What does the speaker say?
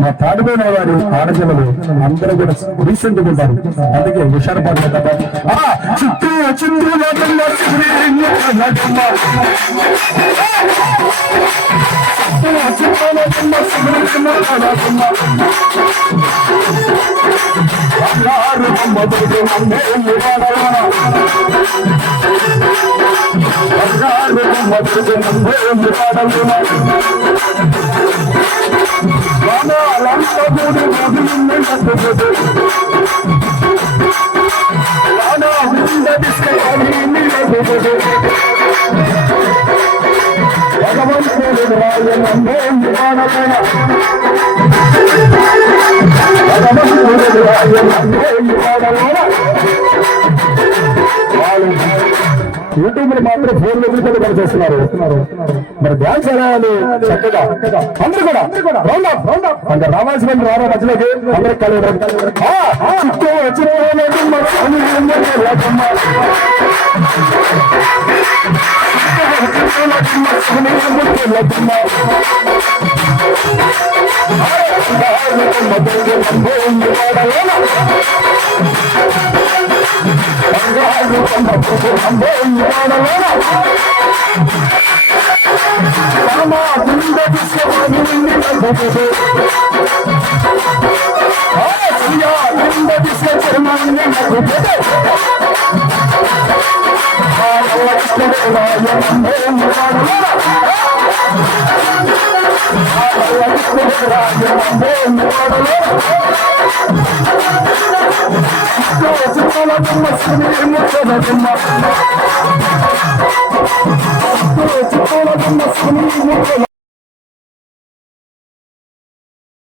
మా తాడిపోయిన వారి ఆడపిల్లలు అందరూ కూడా రీసెంట్ ఉంటారు. అందుకే హుషారు పడలేదు. చుట్టూ చుట్టూ యూట్యూబ్ లో మాత్రం ఫోన్ ఎదుర్కొని పనిచేస్తున్నారు. మరి డ్యాన్స్ వేయాలి చక్కగా అందరూ కూడా రౌండ్ అప్ అంటే రావాల్సిన రారా మధ్యలోకి అందరూ కలిగి